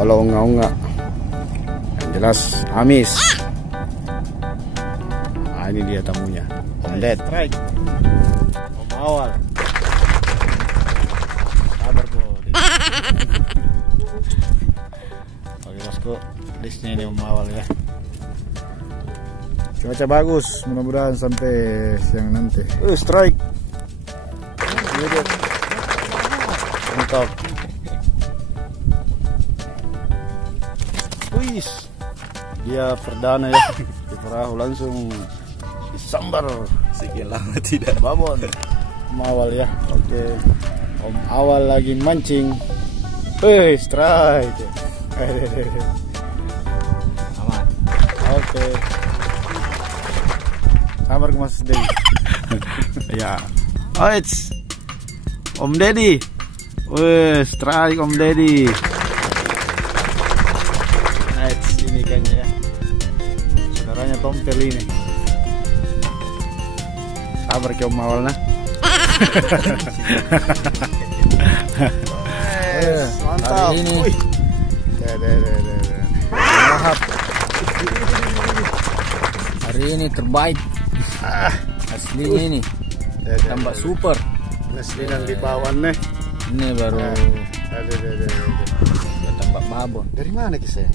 Walau enggak, yang jelas amis. Nah, ini dia tamunya, Om Ded, Om Awal. Sabar kok. Oke bosku, listnya ini Om Awal ya. Cuaca bagus, mudah-mudahan sampai siang nanti. Strike. Mantap. Wih, dia perdana ya di perahu, langsung disambar. Sekian lama tidak babon. Om Awal ya. Oke. Om Awal lagi mancing. Strike. aman. Oke. Sabar ke Mas Dedi. Ya. Om Dedi. Strike Om Dedi. Ini kayaknya ya. Saudaranya tompel ini. Sabar ke Om Awal nah. Mantap. Hari ini. Hari ini terbaik. Aslinya ini. Tambah super. Aslinya di bawah nih. Ini baru tambah babon. Dari mana kisah?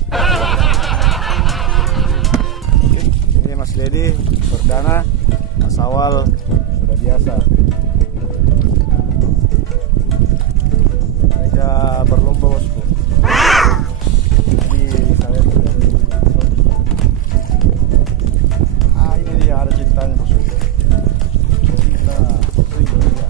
Ini Mas Dedi perdana, Mas Awal sudah biasa. Mereka berlomba bosku. Jadi saya ini dia ada cintanya bosku. Cinta itu dia.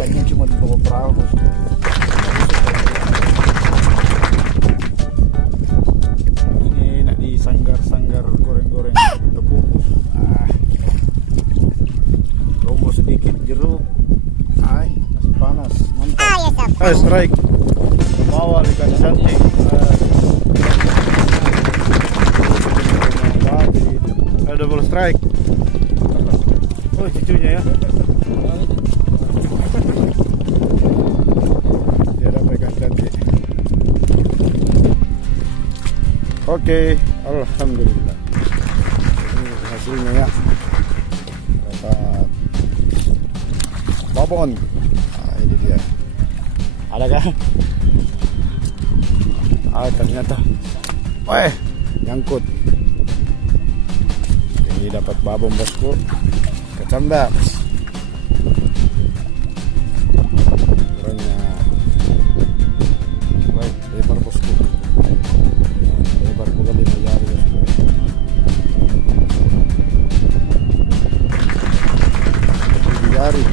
Ikannya cuma di bawah perahu. Ini nak di sanggar goreng-goreng kukus. Lombok sedikit jeruk. Masih panas, mantap. Strike. Awal ikan cantik. Double strike. Cucunya ya. Dia dapat ikan cantik. Oke, alhamdulillah. Ini hasilnya ya. Dapat babon. Ini dia. Ada kan? Ternyata. Nyangkut. Ini dapat babon bosku. Kecambak. Lebar bosku. Lebar bukan 5 jari bosku. Jari.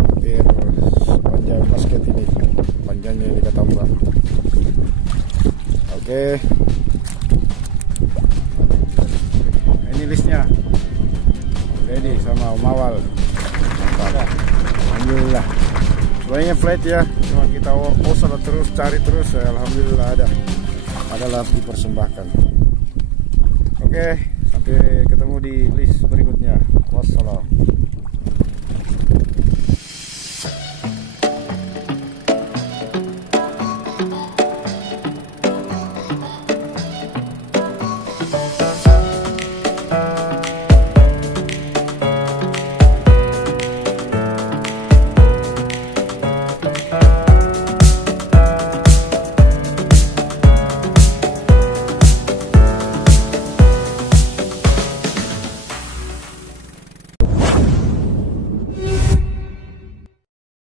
Hampir panjang basket ini. Panjangnya ini ketambah. Oke. Ini listnya. Ready sama Om Awal. Alhamdulillah. Semuanya flat ya. Cuma kita usaha terus, cari terus. Alhamdulillah adalah dipersembahkan. Oke, sampai ketemu di list berikutnya. Wassalam.